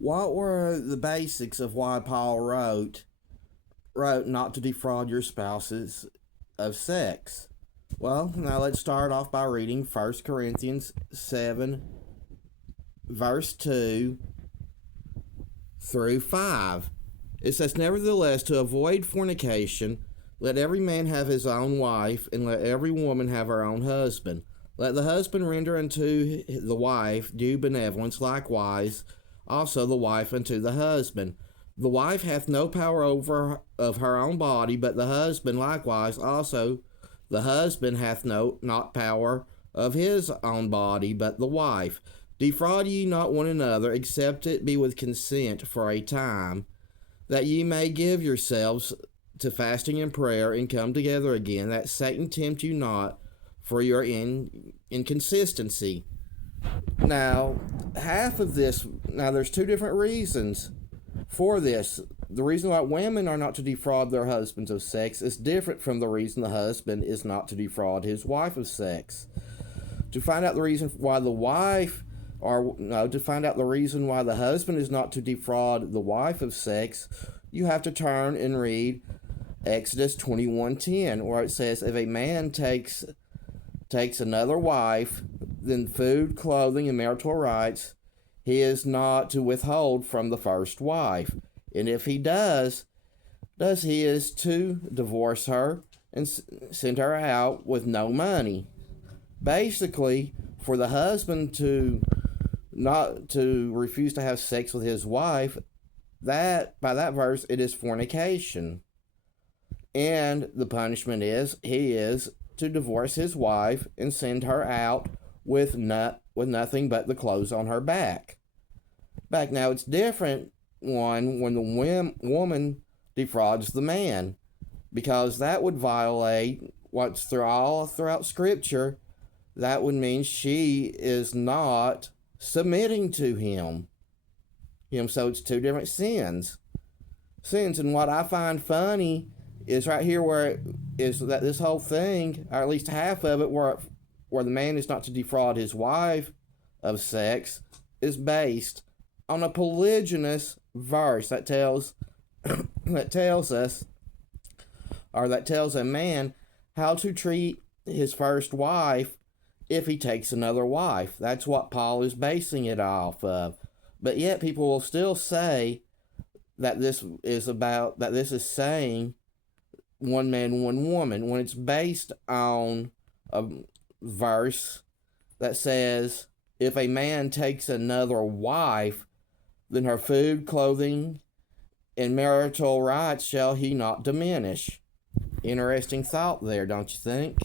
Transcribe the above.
What were the basics of why Paul wrote not to defraud your spouses of sex? Well, now let's start off by reading 1 Corinthians 7, verse 2 through 5. It says, "Nevertheless, to avoid fornication, let every man have his own wife, and let every woman have her own husband. Let the husband render unto the wife due benevolence, likewise also the wife unto the husband. The wife hath no power over of her own body, but the husband likewise also the husband hath not power of his own body, but the wife. Defraud ye not one another, except it be with consent for a time, that ye may give yourselves to fasting and prayer, and come together again, that Satan tempt you not for your inconsistency." Now, there's two different reasons for this. The reason why women are not to defraud their husbands of sex is different from the reason the husband is not to defraud his wife of sex. To find out the reason why to find out the reason why the husband is not to defraud the wife of sex, you have to turn and read Exodus 21:10, where it says, "If a man takes another wife, then food, clothing, and marital rights, he is not to withhold from the first wife. And if he does he is to divorce her and send her out with no money." Basically, for the husband to not to refuse to have sex with his wife, that by that verse it is fornication. And the punishment is he is to divorce his wife and send her out with nothing but the clothes on her back. Now it's different when the woman defrauds the man, because that would violate what's all throughout Scripture. That would mean she is not submitting to him. So it's two different sins. And what I find funny is right here where it is that this whole thing, or at least half of it, where the man is not to defraud his wife of sex, is based on a polygynous verse that tells a man how to treat his first wife if he takes another wife. That's what Paul is basing it off of. But yet people will still say that this is saying one man, one woman, when it's based on a verse that says, if a man takes another wife, then her food, clothing, and marital rights shall he not diminish. Interesting thought there, don't you think?